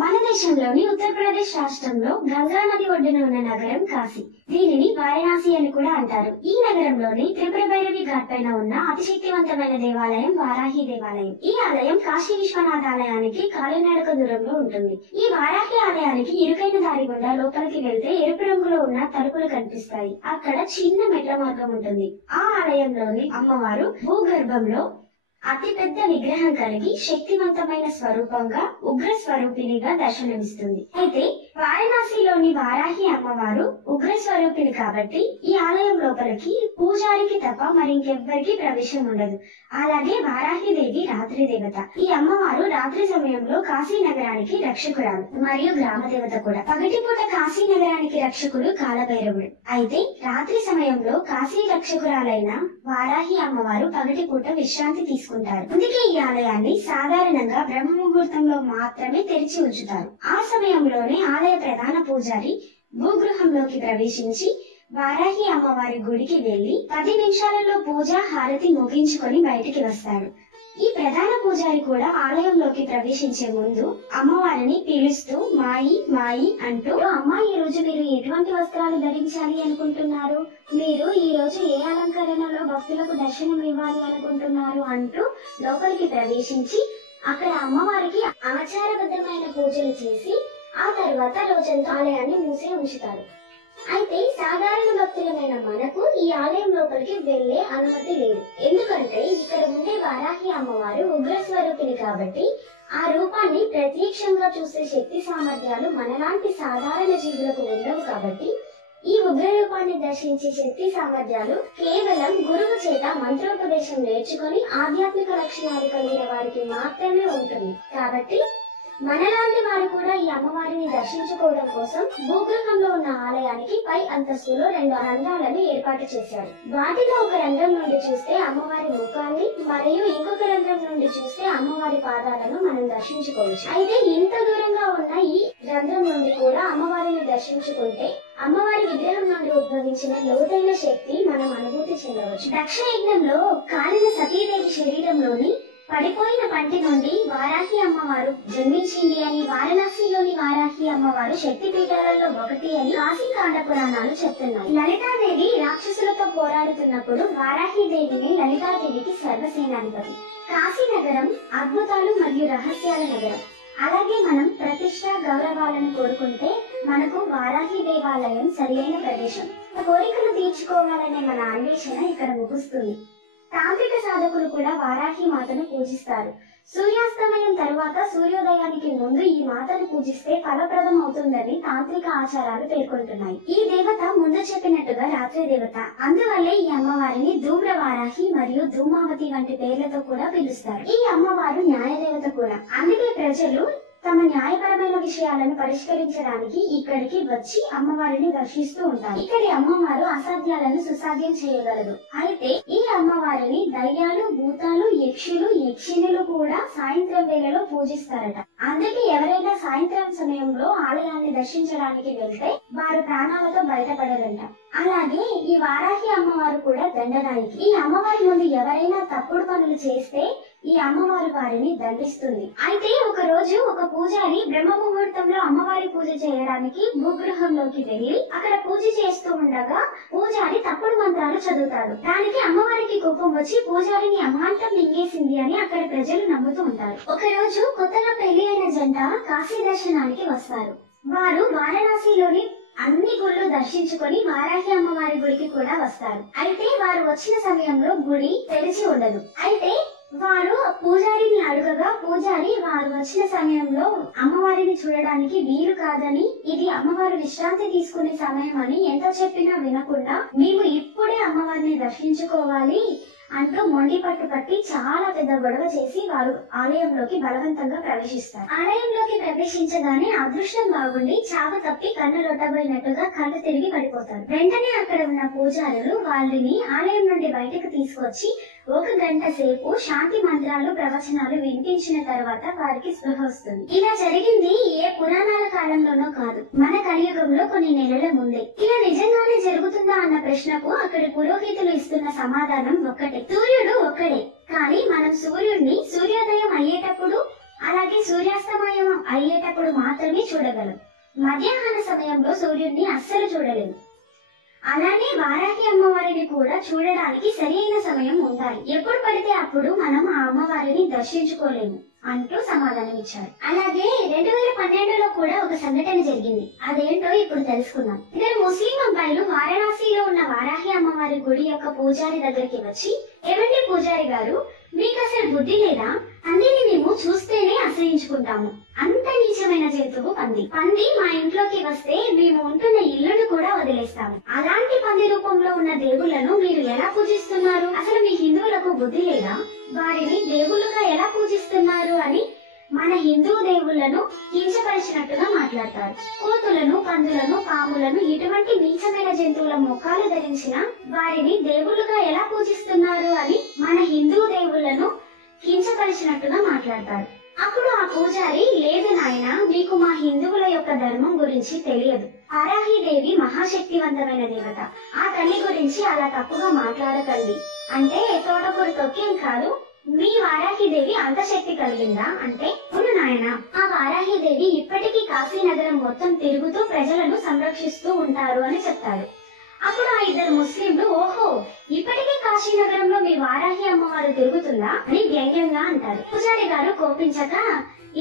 మన దేశంలోని ఉత్తరప్రదేశ్ రాష్ట్రంలో గంగా నది ఒడ్డున ఉన్న నగరం కాశీ. దీనిని వారణాసి అని కూడా అంటారు. ఈ నగరంలోని త్రిపుర భైరవి ఘాట్ పైన ఉన్న అతి శక్తివంతమైన దేవాలయం వారాహి దేవాలయం. ఈ ఆలయం కాశీ విశ్వనాథ ఆలయానికి కాలినడక దూరంలో ఉంటుంది. ఈ వారాహి ఆలయానికి ఇరుకైన దారి గుండా లోపలికి వెళ్తే ఎరుపు రంగులో ఉన్న తలుపులు కనిపిస్తాయి. అక్కడ చిన్న మెట్ల మార్గం ఉంటుంది. ఆ ఆలయంలోని అమ్మవారు భూగర్భంలో అతి పెద్ద విగ్రహం కలిగి శక్తివంతమైన స్వరూపంగా ఉగ్ర స్వరూపినిగా దర్శనమిస్తుంది. అయితే వారణాసిలోని వారాహి అమ్మవారు ఉగ్ర స్వరూపిణి కాబట్టి ఈ ఆలయం లోపలికి పూజారికి తప్ప మరింకెవ్వరికి ప్రవేశం ఉండదు. అలాగే వారాహి దేవి రాత్రి దేవత. ఈ అమ్మవారు రాత్రి సమయంలో కాశీ నగరానికి రక్షకురాలు మరియు గ్రామ దేవత కూడా. పగటిపూట కాశీ నగరానికి రక్షకుడు కాలభైరవుడు. అయితే రాత్రి సమయంలో కాశీ రక్షకురాలైన వారాహి అమ్మవారు పగటిపూట విశ్రాంతి తీసుకుంటారు. అందుకే ఈ ఆలయాన్ని సాధారణంగా బ్రహ్మ ముహూర్తంలో మాత్రమే తెరిచి ఉంచుతారు. ఆ సమయంలోనే ఆలయ ప్రధాన పూజారి భూగృహంలోకి ప్రవేశించి వారాహి అమ్మవారి గుడికి వెళ్లి 10 నిమిషాలలో పూజ హారతి ముగించుకొని బయటికి వస్తాడు. ఈ ప్రధాన పూజారి కూడా ఆలయంలోకి ప్రవేశించే ముందు అమ్మవారిని పిలుస్తూ మాయి మాయి అంటూ, అమ్మ ఈ రోజు మీరు ఎటువంటి వస్త్రాలు ధరించాలి అనుకుంటున్నారు, మీరు ఈ రోజు ఏ అలంకరణలో భక్తులకు దర్శనం ఇవ్వాలి అనుకుంటున్నారు అంటూ లోపలికి ప్రవేశించి అక్కడ అమ్మవారికి ఆచారబద్ధమైన పూజలు చేసి ఆ తర్వాత రోజంతా ఆలయాన్ని మూసి ఉంచుతారు. అయితే సాధారణ భక్తులమైన మనకు ఈ ఆలయం లోపలికి వెళ్లే అనుమతి లేదు. ఎందుకంటే ఇక్కడ ఉండే వారాహి అమ్మవారు ఉగ్ర స్వరూపిణి కాబట్టి ఆ రూపాన్ని ప్రత్యక్షంగా చూసే శక్తి సామర్థ్యాలు మనలాంటి సాధారణ జీవులకు ఉండవు. కాబట్టి ఈ ఉగ్ర రూపాన్ని దర్శించే శక్తి సామర్థ్యాలు కేవలం గురువు చేత మంత్రోపదేశం నేర్చుకుని ఆధ్యాత్మిక లక్షణాలు కలిగిన వారికి మాత్రమే ఉంటుంది. కాబట్టి మనలాంటి వారు కూడా ఈ అమ్మవారిని దర్శించుకోవడం కోసం భూగృహంలో ఉన్న ఆలయానికి పై అంతస్తులో 2 రంధ్రాలను ఏర్పాటు చేశారు. వాటిలో ఒక రంధ్రం నుండి చూస్తే అమ్మవారి ముఖాన్ని మరియు ఇంకొక రంధ్రం నుండి చూస్తే అమ్మవారి పాదాలను మనం దర్శించుకోవచ్చు. అయితే ఇంత దూరంగా ఉన్న ఈ రంధ్రం నుండి కూడా అమ్మవారిని దర్శించుకుంటే అమ్మవారి విగ్రహం నుండి ఉద్భవించిన లోతైన శక్తి మనం అనుభూతి చెందవచ్చు. దక్ష యజ్ఞంలో కాలిన సతీదేవి శరీరంలోని పడిపోయిన పంటి నుండి వారాహి అమ్మవారు జన్మించింది అని, వారణాసిలోని వారాహి అమ్మవారు శక్తి పీఠాలలో ఒకటి అని కాశీ కాండ పురాణాలు చెప్తున్నాయి. లలితాదేవి రాక్షసులతో పోరాడుతున్నప్పుడు వారాహి దేవిని లలితాదేవికి సర్వసేనాధిపతి. కాశీ నగరం అద్భుతాలు మరియు రహస్యాల నగరం. అలాగే మనం ప్రతిష్ట గౌరవాలను కోరుకుంటే మనకు వారాహి దేవాలయం సరియైన ప్రదేశం. కోరికలు తీర్చుకోవాలనే మన అన్వేషణ ఇక్కడ ముగుస్తుంది. తాంత్రిక సాధకులు కూడా వారాహి మాతను పూజిస్తారు. సూర్యాస్తమయం తరువాత సూర్యోదయానికి ముందు ఈ మాతను పూజిస్తే ఫలప్రదం అవుతుందని తాంత్రిక ఆచారాలు పేర్కొంటున్నాయి. ఈ దేవత ముందు చెప్పినట్టుగా రాత్రి దేవత. అందువల్లే ఈ అమ్మవారిని ధూమ్ర వారాహి మరియు ధూమావతి వంటి పేర్లతో కూడా పిలుస్తారు. ఈ అమ్మవారు న్యాయ దేవత కూడా. అందుకే ప్రజలు తమ న్యాయపరమైన విషయాలను పరిష్కరించడానికి ఇక్కడికి వచ్చి అమ్మవారిని దర్శిస్తూ ఉంటారు. ఇక్కడి అమ్మవారు అసాధ్యాలను సుసాధ్యం చేయగలదు. అయితే ఈ అమ్మవారిని దయ్యాలు, భూతాలు, యక్షులు, యక్షిణులు కూడా సాయంత్రం వేళలో పూజిస్తారట. అందుకే ఎవరైనా సాయంత్రం సమయంలో ఆలయాన్ని దర్శించడానికి వెళ్తే వారు ప్రాణాలతో బయటపడరంట. అలాగే ఈ వారాహి అమ్మవారు కూడా దండనాయకి. ఈ అమ్మవారి ముందు ఎవరైనా తప్పుడు పనులు చేస్తే ఈ అమ్మవారు వారిని దండిస్తుంది. అయితే ఒక రోజు ఒక పూజారి బ్రహ్మ ముహూర్తంలో అమ్మవారి పూజ చేయడానికి భూగృహంలోకి వెళ్లి అక్కడ పూజ చేస్తూ ఉండగా పూజారి తప్పుడు మంత్రాలు చదువుతాడు. దానికి అమ్మవారికి కోపం వచ్చి పూజారిని అమాంతం మింగేసింది అని అక్కడ ప్రజలు నమ్ముతూ ఉంటారు. ఒక రోజు కొత్తగా పెళ్లి అయిన జంట కాశీ దర్శనానికి వస్తారు. వారు వారణాసిలోని అన్ని గుళ్ళు దర్శించుకొని వారాహి అమ్మవారి గుడికి కూడా వస్తారు. అయితే వారు వచ్చిన సమయంలో గుడి తెరిచి ఉండదు. అయితే వారు పూజారిని అడగగా పూజారి వారు వచ్చిన సమయంలో అమ్మవారిని చూడడానికి వీలు కాదని, ఇది అమ్మవారు విశ్రాంతి తీసుకునే సమయం అని ఎంత చెప్పినా వినకుండా మేము ఇప్పుడే అమ్మవారిని దర్శించుకోవాలి అంటూ మొండి పట్టి చాలా పెద్ద గొడవ చేసి వారు ఆలయంలోకి బలవంతంగా ప్రవేశిస్తారు. ఆలయంలోకి ప్రవేశించగానే అదృష్టం బాగుండి చావు తప్పి కన్ను లొట్టబోయినట్టుగా కళ్ళు తిరిగి పడిపోతారు. వెంటనే అక్కడ ఉన్న పూజారులు వాళ్ళని ఆలయం నుండి బయటకు తీసుకొచ్చి 1 గంట సేపు శాంతి మంత్రాలు, ప్రవచనాలు వినిపించిన తర్వాత వారికి స్పృహ వస్తుంది. ఇలా జరిగింది ఏ పురాణాల కాలంలోనో కాదు, మన కలియుగంలో కొన్ని నెలల ముందే. ఇలా నిజంగానే జరుగుతుందా అన్న ప్రశ్నకు అక్కడి పురోహితులు ఇస్తున్న సమాధానం ఒక్కటే, సూర్యుడు ఒక్కడే. కానీ మనం సూర్యుడిని సూర్యోదయం అయ్యేటప్పుడు అలాగే సూర్యాస్తమయం అయ్యేటప్పుడు మాత్రమే చూడగలం. మధ్యాహ్న సమయంలో సూర్యుడిని అస్సలు చూడలేము. అలానే వారాహి అమ్మవారిని కూడా చూడడానికి సరైన సమయం ఉండాలి. ఎప్పుడు పడితే అప్పుడు మనం ఆ అమ్మవారిని దర్శించుకోలేము అంటూ సమాధానం ఇచ్చారు. అలాగే 2012లో కూడా ఒక సంఘటన జరిగింది. అదేంటో ఇప్పుడు తెలుసుకుందాం. ఇద్దరు ముస్లిం అబ్బాయిలు వారణాసిలో ఉన్న వారాహి అమ్మవారి గుడి యొక్క పూజారి దగ్గరికి వచ్చి, ఏమండి పూజారి గారు, మీకు అసలు బుద్ధి లేదా? పందిని మేము చూస్తేనే అసహించుకుంటాము. అంత నీచమైన జంతువు పంది. పంది మా ఇంట్లోకి వస్తే మేము ఉంటున్న ఇల్లును కూడా వదిలేస్తాము. అలాంటి పంది రూపంలో ఉన్న దేవుళ్లను మీరు ఎలా పూజిస్తున్నారు? అసలు మీ హిందువులకు బుద్ధి లేదా? వారిని దేవుళ్ళుగా ఎలా పూజిస్తున్నారు అని మన హిందూ దేవుళ్లను కించపరిచినట్టుగా మాట్లాడతారు. కోతులను, పందులను, పాములను, ఇటువంటి నీచమైన జంతువుల ముఖాలు ధరించిన వారిని దేవుళ్ళుగా ఎలా పూజిస్తున్నారు అని మన హిందూ దేవుళ్లను కించపరిచినట్టుగా మాట్లాడతారు. అప్పుడు ఆ పూజారి, లేదు నాయన, మీకు మా హిందువుల యొక్క ధర్మం గురించి తెలియదు. వారాహిదేవి మహాశక్తివంతమైన దేవత. ఆ తల్లి గురించి అలా తప్పుగా మాట్లాడకండి అంటే తోటకూర తొక్కేం కాదు. మీ వారాహిదేవి అంత శక్తి కలిగిందా అంటే, అవును నాయన, ఆ వారాహిదేవి ఇప్పటికీ కాశీ నగరం మొత్తం తిరుగుతూ ప్రజలను సంరక్షిస్తూ ఉంటారు అని చెప్తారు. అప్పుడు ఆ ఇద్దరు ముస్లింలు, ఓహో, ఇప్పటికీ కాశీ నగరంలో మీ వారాహి అమ్మవారు తిరుగుతుందా అని వ్యంగ్యంగా అంటారు. పూజారి గారు కోపించక,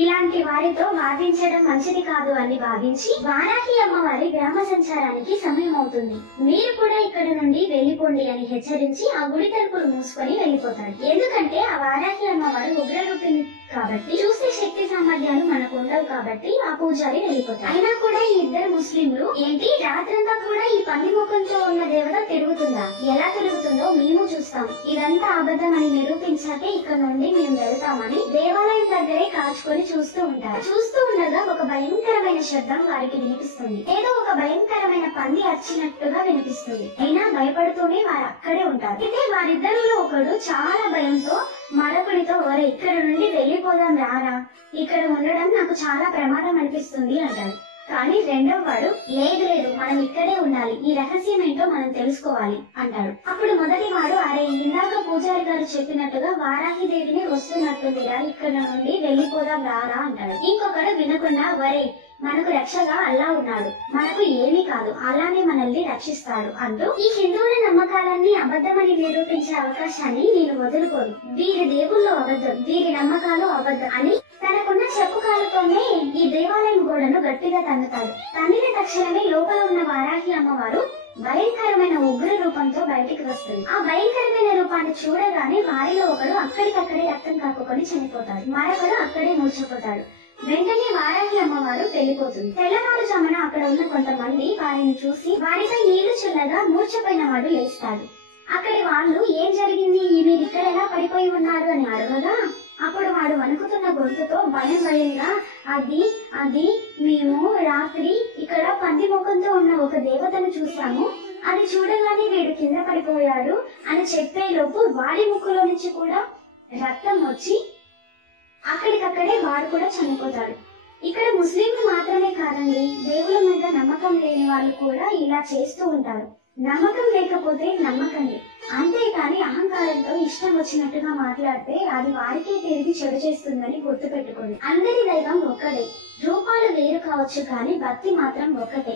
ఇలాంటి వారితో వాదించడం మంచిది కాదు అని భావించి, వారాహి అమ్మవారి గ్రామ సంచారానికి సమయం అవుతుంది, మీరు కూడా ఇక్కడ నుండి వెళ్లిపోండి అని హెచ్చరించి ఆ గుడి తలుపులు మూసుకొని వెళ్లిపోతాడు. ఎందుకంటే ఆ వారాహి అమ్మవారు ఉగ్రరూపిణి కాబట్టి, చూసే శక్తి సామర్థ్యాలు మనకు ఉండవు కాబట్టి ఆ పూజారి వెళ్లిపోతాడు. అయినా కూడా ఈ ఇద్దరు ముస్లింలు, ఏంటి రాత్రంతా కూడా ఈ పంది ముఖంతో ఉన్న దేవత తిరుగుతుందా? ఎలా తిరుగుతుందో మేము చూస్తాం. ఇదంతా అబద్ధం అని నిరూపించాకే ఇక్కడ నుండి మేము వెళ్తామని దేవాలయం దగ్గరే కాచుకొని చూస్తూ ఉంటారు. చూస్తూ ఉండగా ఒక భయంకరమైన శబ్దం వారికి వినిపిస్తుంది. ఏదో ఒక భయంకరమైన పంది అరిచినట్టుగా వినిపిస్తుంది. అయినా భయపడుతూనే వారు అక్కడే ఉంటారు. అయితే వారిద్దరిలో ఒకడు చాలా భయంతో మరొకడితో, ఒరే, ఇక్కడ నుండి వెళ్లిపోదాం రారా, ఇక్కడ ఉండడం నాకు చాలా ప్రమాదం అనిపిస్తుంది అంటాడు. కానీ రెండో వాడు, లేదు లేదు, మనం ఇక్కడే ఉండాలి, ఈ రహస్యం ఏంటో మనం తెలుసుకోవాలి అంటాడు. అప్పుడు మొదటి వాడు, అరే, ఇందాక పూజారి గారు చెప్పినట్టుగా వారాహి దేవిని వస్తున్నట్టుందిరా, ఇక్కడ నుండి వెళ్లిపోదాం రారా అంటాడు. ఇంకొకడు వినకుండా, వరే, మనకు రక్షగా అల్లా ఉన్నాడు, మనకు ఏమీ కాదు, అలానే మనల్ని రక్షిస్తాడు అంటూ ఈ హిందువుల నమ్మకాలన్నీ అబద్ధమని నిరూపించే అవకాశాన్ని నేను వదులుకోను. వీరి దేవుళ్ళు అబద్ధం, వీరి నమ్మకాలు అబద్ధం అని తనకున్న చెప్పు కాలుతోనే ఈ దేవాలయం గోడను గట్టిగా తన్నుతాడు. తన్నిన తక్షణమే లోపల ఉన్న వారాహి అమ్మవారు భయంకరమైన ఉగ్ర రూపంతో బయటికి వస్తుంది. ఆ భయంకరమైన రూపాన్ని చూడగానే వారిలో ఒకడు అక్కడికక్కడే రక్తం కాక్కుకొని చనిపోతాడు. మరొకడు అక్కడే మూర్ఛపోతాడు. వెంటనే వారాహి అమ్మవారు వెళ్లిపోతుంది. తెల్లవారుజామున అక్కడ ఉన్న కొంతమంది వారిని చూసి వారిపై నీళ్లు చల్లగా మూర్ఛపోయిన వాడు లేస్తాడు. అక్కడి వాళ్ళు, ఏం జరిగింది, మీరు ఇక్కడ ఎలా పడిపోయి ఉన్నారు అని అడగగా, అప్పుడు వాడు వణుకుతున్న గొంతుతో భయంగా, అది మేము రాత్రి ఇక్కడ పంది ముఖంతో ఉన్న ఒక దేవతను చూసాము, అది చూడగానే వీడు కింద పడిపోయాడు అని చెప్పేలోపు వాడి ముక్కులో నుంచి కూడా రక్తం వచ్చి అక్కడికక్కడే వాడు కూడా చనిపోతాడు. ఇక్కడ ముస్లింలు మాత్రమే కాదండి, దేవుల మీద నమ్మకం లేని వాళ్ళు కూడా ఇలా చేస్తూ ఉంటారు. నమ్మకం లేకపోతే నమ్మకండి, అంతేకాని అహంకారంతో ఇష్టం వచ్చినట్టుగా మాట్లాడితే అది వారికే తిరిగి చెడు చేస్తుందని గుర్తుపెట్టుకోండి. అందరి దైవం ఒక్కడే, రూపాలు వేరు కావచ్చు కానీ భక్తి మాత్రం ఒక్కటే.